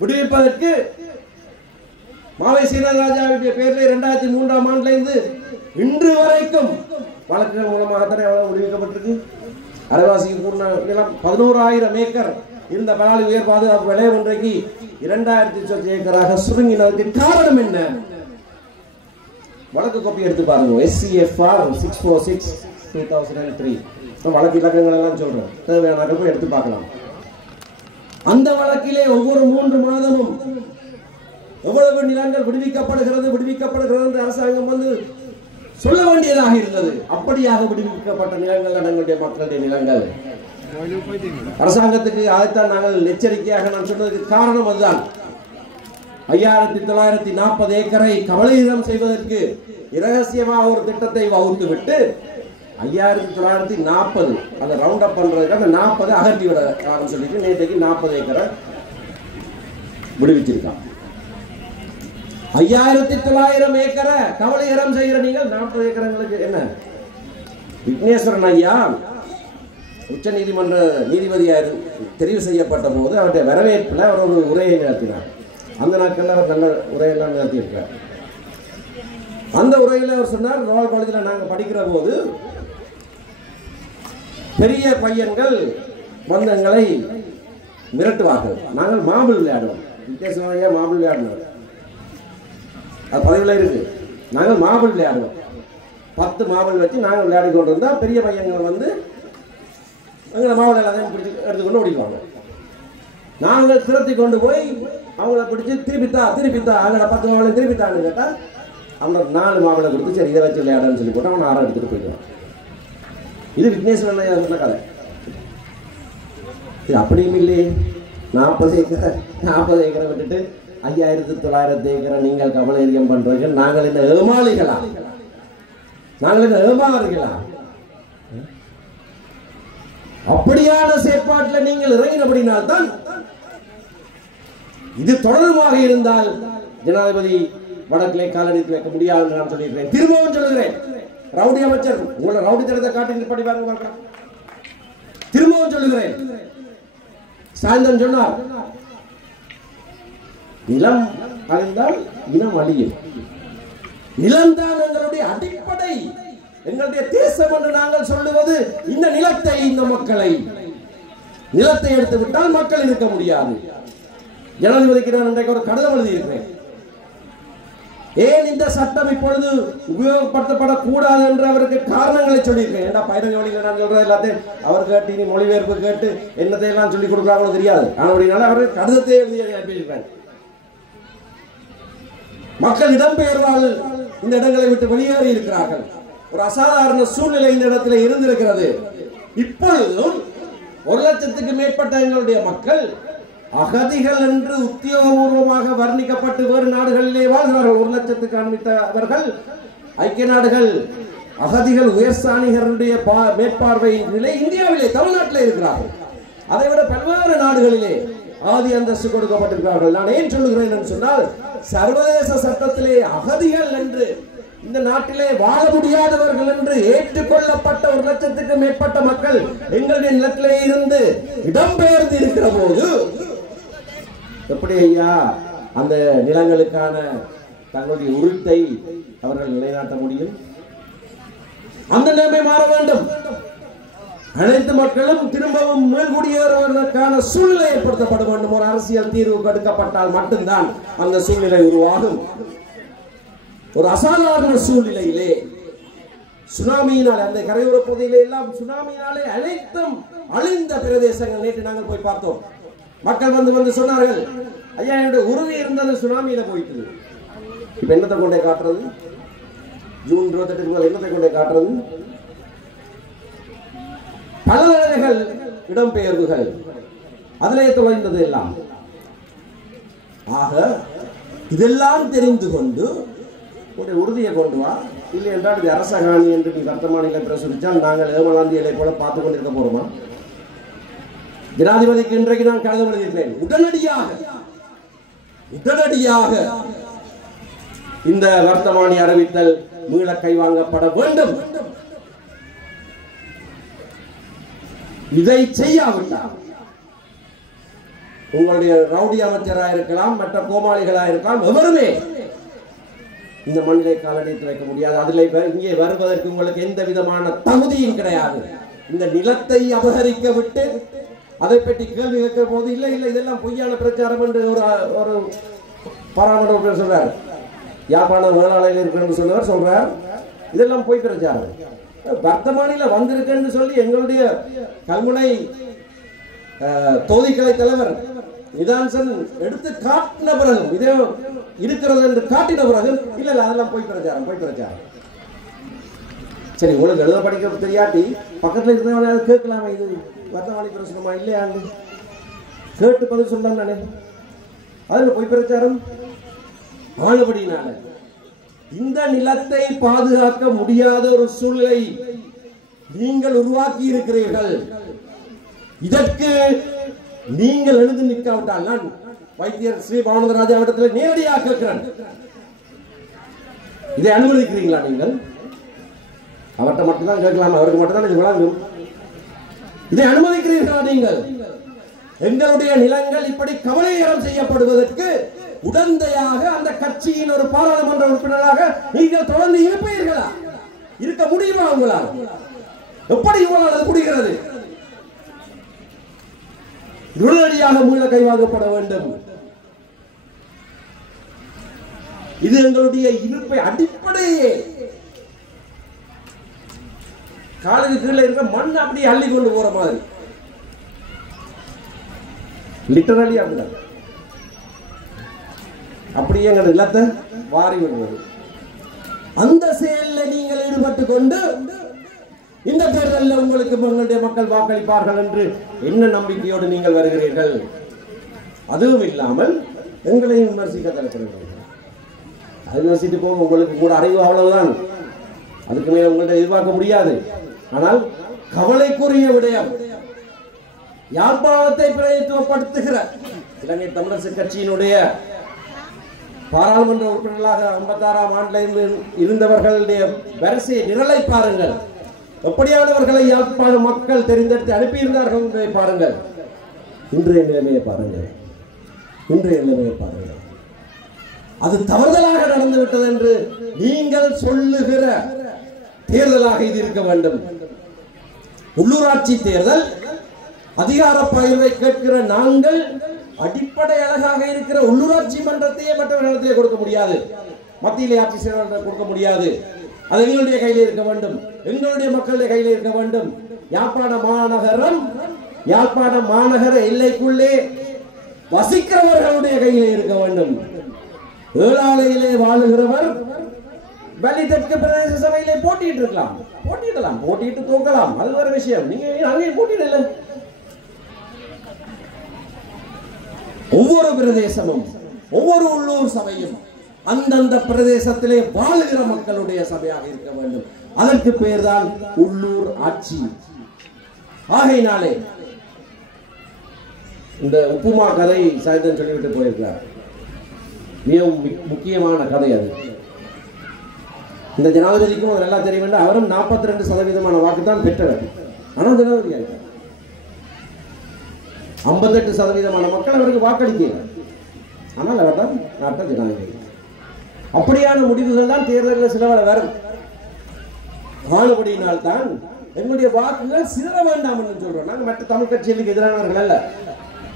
விடுவிப்பதற்கு மாவை சீனராஜாவுடைய பேரில் 2003ஆம் ஆண்டுல இருந்து இன்று வரைக்கும் வழக்குகள் மூலமாகத்தானே எவ்வளவு விடுவிக்கப்பட்டிருக்கு. அரைவாசிக்கு கூடின நிலம் 11,000 ஏக்கர் இருந்த பலாலி உயர் பாதுகாப்பு வலயம் இன்றைக்கு 2,000 ஏக்கராக சுருங்கினதுக்கு காரணம் என்ன? வழக்கு கோப்பி எடுத்து பாருங்க. SCFR 646/2003 வழக்கு இலக்கங்கள் எல்லாம் சொல்றேன், தேவையான போய் எடுத்து பார்க்கலாம். அந்த வழக்கிலே ஒவ்வொரு 3 மாதமும் எவ்வளவு நிலங்கள் விடுவிக்கப்படுகிறது அரசாங்கம் வந்து சொல்ல வேண்டியதாக இருந்தது. அப்படியாக விடுவிக்கப்பட்ட நிலங்கள் எங்களுடைய மக்களுடைய நிலங்கள். அரசாங்கத்துக்கு அதைத்தான் நாங்கள் எச்சரிக்கையாக நான் சொன்னதுக்கு காரணம் அதுதான். 5940 ஏக்கரை கபளீகரம் செய்வதற்கு இரகசியமாக ஒரு திட்டத்தை வகுத்து விட்டு 5940 அதை ரவுண்ட் அப் பண்றதுக்கு அந்த 40 அகற்றி விட சொல்லிட்டு நேற்றைக்கு 40 ஏக்கரை விடுவிச்சிருக்கான். 5900 ஏக்கரை கபளீகரம் செய்கிற நீங்கள் 40 ஏக்கரங்களுக்கு என்ன? விக்னேஸ்வரன் ஐயா உச்ச நீதிமன்ற நீதிபதியாக தெரிவு செய்யப்பட்ட போது அவருடைய வரவேற்பில் அவர் ஒரு உரையை நடத்தினார். அந்த நாட்களில் அவர் நல்ல உரையெல்லாம் நடத்தியிருக்கார். அந்த உரையில் அவர் சொன்னார், ரோயல் காலேஜில் நாங்கள் படிக்கிற போது பெரிய பையன்கள் வந்து எங்களை மிரட்டுவார்கள். நாங்கள் மாபிள் விளையாடுவோம். வித்தியாசமாக மாபிள் விளையாடுவோம். அது பதிவில் இருக்கு. நாங்கள் மாபிள் விளையாடுவோம். 10 மாபிள் வச்சு நாங்கள் விளையாடி கொண்டு இருந்தால் பெரிய பையன்கள் வந்து எங்களை மாபிள் எல்லாத்தையும் பிடிச்சி எடுத்துக்கொண்டு ஓடிக்குவாங்க. நாங்கள் திருத்தி கொண்டு போய் அவங்கள பிடிச்சி திருப்பித்தா அவங்கள 10 மாவளை திருப்பித்தான்னு கேட்டால் அவனை 4 மாவளை கொடுத்து சரி இதை வச்சு விளையாடுன்னு சொல்லி போட்டு அவனை 6 எடுத்துகிட்டு போயிடுவான். இது விக்னேஸ்வரன் ஐயா சொன்ன கதை. இது அப்படியும் இல்லையே. 40 ஏக்கரை விட்டுட்டு 5900 ஏக்கரை நீங்கள் கபளீகரம் பண்றீர்கள். நாங்கள் இந்த ஏமாளிகளா? நாங்கள் இந்த ஏமாறுகளா? அப்படியான செயற்பாட்டில் நீங்கள் இறங்கினபடினால்தான் இது தொடர்பாக இருந்தால் ஜனாதிபதி வடக்கிலே காலடித்து வைக்க முடியாது என்று நான் சொல்லியிருக்கிறேன். திரும்பவும் சொல்லுகிறேன், ரவுடி அமைச்சர் உங்களை ரவுடி தரத்தை காட்டி படி பாருங்க. திரும்பவும் சொல்லுகிறேன், சாயந்தரம் சொன்னார், நிலம் அழிந்தால் இனம் அழியும். நிலம்தான் எங்களுடைய அடிப்படை, எங்களுடைய தேசம் என்று நாங்கள் சொல்லுவது இந்த நிலத்தை, இந்த மக்களை. நிலத்தை எடுத்து விட்டால் மக்கள் இருக்க முடியாது. ஜனாதிபதிக்கு நான் இன்றைக்கு ஒரு கடிதம் எழுதியிருக்கிறேன். ஏன் இந்த சட்டம் இப்பொழுது உபயோகப்படுத்தப்படக்கூடாது என்று அவருக்கு காரணங்களை சொல்லியிருக்கேன். ஏன்னா பயிரங்க வழியில் நான் சொல்றது எல்லாத்தையும் அவர் கேட்டு இனி மொழிபெயர்ப்பு கேட்டு என்னத்தை எல்லாம் சொல்லிக் கொடுக்குறாங்களோ தெரியாது. ஆனால் அவர் கடிதத்தை எழுதி அனுப்பியிருக்கிறார். மக்கள் இடம்பெயர்வால் இந்த இடங்களை விட்டு வெளியேறி இருக்கிறார்கள். ஒரு அசாதாரண சூழ்நிலை இந்த இடத்துல இருந்திருக்கிறது. இப்பொழுதும் 1,00,000க்கு மேற்பட்ட எங்களுடைய மக்கள் அகதிகள் என்று உத்தியோகபூர்வமாக வர்ணிக்கப்பட்டு வேறு நாடுகளிலே வாழ்கிறார்கள். 1,00,000க்கு அனுமதித்தவர்கள் ஐக்கிய நாடுகள் அகதிகள் உயர்ஸ்தானிகருடைய மேற்பார்வையின் நிலை இந்தியாவிலே, தமிழ்நாட்டிலே இருக்கிறார்கள். அதை விட பல்வேறு நாடுகளிலே ஆதி அந்தஸ்து கொடுக்கப்பட்டிருக்கிறார்கள். நான் ஏன் சொல்லுகிறேன் என்று சொன்னால், சர்வதேச சட்டத்திலே அகதிகள் என்று இந்த நாட்டிலே வாழ முடியாதவர்கள் என்று ஏற்றுக்கொள்ளப்பட்ட 1,00,000க்கு மேற்பட்ட மக்கள் எங்களுடைய நிலத்திலே இருந்து இடம்பெயர்ந்து இருக்கிற போது எப்படி ஐயா அந்த நிலங்களுக்கான தங்களுடைய உரித்தை அவர்கள் நிலைநாட்ட முடியும்? அந்த நிலைமை மாற வேண்டும். அனைத்து மக்களும் திரும்பவும் மேல்குடியேறுவதற்கான சூழ்நிலை ஏற்படுத்தப்பட வேண்டும். ஒரு அரசியல் தீர்வு கொடுக்கப்பட்டால் மட்டும்தான் அந்த சூழ்நிலை உருவாகும். ஒரு அசாதாரண சூழ்நிலையிலே சுனாமியினால் அந்த கரையோர பகுதியிலே எல்லாம் சுனாமியினாலே அனைத்தும் அழிந்த பிரதேசங்கள் நேற்று நாங்கள் போய் பார்த்தோம். மக்கள் வந்து சொன்னார்கள், ஐயா என்னுடைய உறுதி இருந்தது சுனாமியில போயிட்டு. இப்ப என்னத்தை கொண்டே காட்டுறது? ஜூன் 28 என்னத்தை கொண்டே காட்டுறது? பல வேலைகள், இடம்பெயர்வுகள், அதிலே தொலைந்தது எல்லாம். ஆக இதெல்லாம் தெரிந்து கொண்டு உறுதியை கொண்டு வா, இல்லை என்றால் இது அரசகாணி என்று நீ வர்த்தமானில பிரசுரித்தால் நாங்கள் ஏமலாந்தியலை போல பார்த்து கொண்டிருக்க போறோமா? ஜனாதிபதிக்கு இன்றைக்கு நான் கடிதம் எழுதியிருக்கிறேன். உடனடியாக இந்த வர்த்தமானி அறிவித்தல் மீள கைவாங்கப்பட வேண்டும். இதை செய்யாவிட்டால் உங்களுடைய ரவுடி அமைச்சராக இருக்கலாம், மற்ற கோமாளிகளாக இருக்கலாம், எவருமே இந்த மண்ணிலே காலடித்து வைக்க முடியாது. அதில் இங்கே வருவதற்கு உங்களுக்கு எந்த விதமான தகுதியும் கிடையாது. இந்த நிலத்தை அபகரிக்க விட்டு அதை பற்றி கேள்வி கேட்கிற போது இல்லை இதெல்லாம் பொய்யான பிரச்சாரம் என்று ஒரு பாராளுமன்ற சொல்றார். யாழ்ப்பாண வேளாளையில் இருக்கிறன்னு சொன்னவர் சொல்றார், இதெல்லாம் பொய் பிரச்சாரம். வர்த்தமானில வந்திருக்குன்னு சொல்லி எங்களுடைய கல்முனை தொகுதிக்கலை தலைவர் நிதான்சன் எடுத்து காட்டின பிறகு இதே இருக்கிறது என்று காட்டின பிறகு இல்ல அதெல்லாம் போய் பிரச்சாரம். சரி, உங்களுக்கு எழுத படிக்க தெரியாட்டி பக்கத்துல இருக்கிறவங்க கேட்கலாமா? இது வர்த்தமானி பிரச்சனமா இல்லையாண்டு கேட்டு பதில் சொன்னான் நானே. அதுல போய் பிரச்சாரம் ஆனபடினால இந்த நிலத்தை பாதுகாக்க முடியாத ஒரு சூழ்நிலை நீங்கள் உருவாக்கி இருக்கிறீர்கள். இதற்கு நீங்கள் எழுந்து நிற்காவிட்டால் நான் வைத்தியர் ஸ்ரீ பாவனந்தராஜா இடத்துல நேரடியாக கேட்கிறேன், இதை அனுமதிக்கிறீங்களா? நீங்கள் அவர்கிட்ட மட்டும்தான் கேட்கலாம், அவருக்கு மட்டும்தான் இது விளங்கும். இதை அனுமதிக்கிறீர்களா? நீங்கள் எங்களுடைய நிலங்கள் இப்படி கவலையரம் செய்யப்படுவதற்கு உடந்தையாக அந்த கட்சியின் ஒரு பாராளுமன்ற உறுப்பினராக நீங்கள் தொடர்ந்து இருப்பீர்களா? இருக்க முடியுமா உங்களால்? எப்படி உங்களால் அது முடிகிறது? உடனடியாக மீள கைவாங்கப்பட வேண்டும். இது எங்களுடைய இருப்பை அடிப்படையே. காலுக்கு கீழே இருக்கிற மண் அப்படியே அள்ளி கொண்டு போற மாதிரி, லிட்டரலி அப்படிதான். அப்படியே எங்கள் நிலத்தை வாரி விடுவது. அந்த செயலில் நீங்கள் ஈடுபட்டு கொண்டு இந்த தேர்தலில் உங்களுக்கு உங்களுடைய மக்கள் வாக்களிப்பார்கள் என்று என்ன நம்பிக்கையோடு நீங்கள் வருகிறீர்கள்? அதுவும் இல்லாமல் எங்களையும் விமர்சிக்க தரப்படுகிறீர்கள். அது விமர்சிட்டு போக உங்களுக்கு கூட அறிவு அவ்வளவுதான், அதுக்கு மேல உங்கள்கிட்ட எதிர்பார்க்க முடியாது. ஆனால் கவலைக்குரிய விடயம், யாழ்ப்பாணத்தை பிரதிநிதித்துவப்படுத்துகிற இலங்கை தமிழரசு கட்சியினுடைய பாராளுமன்ற உறுப்பினர்களாக 56ஆம் ஆண்டில் இருந்தவர்களுடைய வரிசை நிரலை பாருங்கள். எப்படியானவர்களை யாழ்ப்பாண மக்கள் தெரிந்தெடுத்து அனுப்பியிருந்தார்கள் என்பதை பாருங்கள். இன்றைய நிலைமையை பாருங்கள். இன்றைய நிலைமையை பாருங்கள். அது தவறுதலாக நடந்துவிட்டது என்று நீங்கள் சொல்லுகிற தேர்தலாக இது இருக்க வேண்டும். உள்ளூராட்சி தேர்தல் அதிகார பகிர்வை கேட்கிற நாங்கள் அடிப்படை அழகாக இருக்கிற உள்ளூராட்சி மன்றத்தையே மற்றவர்களிடத்திலே கொடுக்க முடியாது, மத்தியிலே ஆட்சி செய்வர்கள் கொடுக்க முடியாது. அது எங்களுடைய கையில் இருக்க வேண்டும், எங்களுடைய மக்களுடைய கையில் இருக்க வேண்டும். யாழ்ப்பாண மாநகர எல்லைக்குள்ளே வசிக்கிறவர்களுடைய கையில் இருக்க வேண்டும். ஏழாலையிலே வாழுகிறவர் வலி தெற்கு பிரதேச சபையிலே போட்டிட்டு இருக்கலாம், போட்டியிடலாம், போட்டியிட்டு தோக்கலாம், அது ஒரு விஷயம். நீங்க அங்கேயும் போட்டியிடல. ஒவ்வொரு பிரதேசமும் ஒவ்வொரு உள்ளூர் சபையும் அந்தந்த பிரதேசத்திலே வாழுகிற மக்களுடைய சபையாக இருக்க வேண்டும். அதற்கு பெயர்தான் உள்ளூர் ஆட்சி. ஆகையினாலே இந்த உப்புமா கதை சாயந்தரம் சொல்லிவிட்டு போயிருக்கிறார். மிகவும் முக்கியமான கதை அது. இந்த ஜனாதிபதிக்கும் அது நல்லா தெரிய வேண்டும். அவரும் 42% வாக்கு தான் பெற்றவர். ஆனால் ஜனாதிபதி ஆகிட்டார். 58% மக்கள் அவருக்கு வாக்களிக்க, ஆனால் அவர் தான் நாட்ட ஜனாதிபதி. அப்படியான முடிவுகள் தான் தேர்தலில் சிலவர வரும். ஆனபடியினால் தான் எங்களுடைய வாக்குகள் சிதற வேண்டாம் என்று சொல்றோம். நாங்கள் மற்ற தமிழ் கட்சிகளுக்கு எதிரானவர்கள் அல்ல.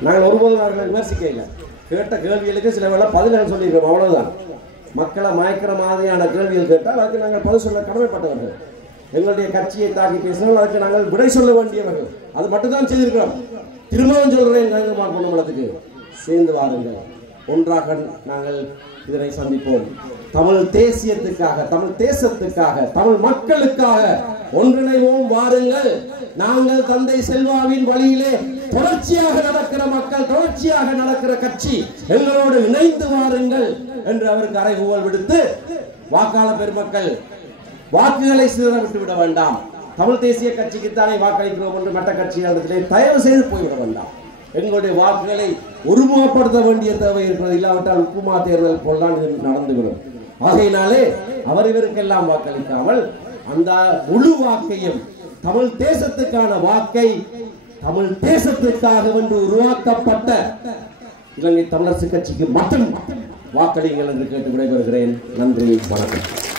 நாங்கள் ஒருபோதும் அவர்களை விமர்சிக்க இல்லை. கேட்ட கேள்விகளுக்கு சில வேளை பதில்கள் சொல்லியிருக்கோம், அவ்வளவுதான். மக்களை மயக்கிற மாதிரியான கேள்விகள் கேட்டால் அதுக்கு நாங்கள் பதில் சொல்ல கடமைப்பட்டவர்கள். எங்களுடைய கட்சியை தாக்கி பேசினால் அதுக்கு நாங்கள் விடை சொல்ல வேண்டியவர்கள். அது மட்டும்தான் செய்திருக்கிறோம். திரும்பவும் சொல்றேன், பொன்னமலத்துக்கு சேர்ந்து வாருங்கள், ஒன்றாக நாங்கள் இதனை சந்திப்போம். தமிழ் தேசியத்துக்காக, தமிழ் தேசத்துக்காக, தமிழ் மக்களுக்காக ஒன்றிணைவோம், வாருங்கள். நாங்கள் தந்தை செல்வாவின் வழியிலே தொடர்ச்சியாக நடக்கிற மக்கள், தொடர்ச்சியாக நடக்கிற கட்சி, எங்களோடு இணைந்து வாருங்கள் என்று அவருக்கு அறைகூவல் விடுத்து, வாக்காளர் பெருமக்கள் வாக்குகளை சிதற விட்டு விட வேண்டாம். தமிழ் தேசிய கட்சிக்குத்தானே வாக்களிக்கிறோம் என்று மற்ற கட்சிகளிடத்திலே தயவு செய்து போய்விட வேண்டாம். எங்களுடைய வாக்குகளை ஒருமுகப்படுத்த வேண்டிய தேவை இருக்கிறது. இல்லாவிட்டால் உப்புமா தேர்தல் போல்தான் நடந்துவிடும். ஆகையினாலே அவர் இவருக்கெல்லாம் வாக்களிக்காமல் அந்த முழு வாக்கையும், தமிழ் தேசத்துக்கான வாக்கை, தமிழ் தேசத்துக்காக என்று உருவாக்கப்பட்ட இலங்கை தமிழரசு கட்சிக்கு மட்டும் வாக்களிங்கள் என்று கேட்டு விடைபெறுகிறேன். நன்றி, வணக்கம்.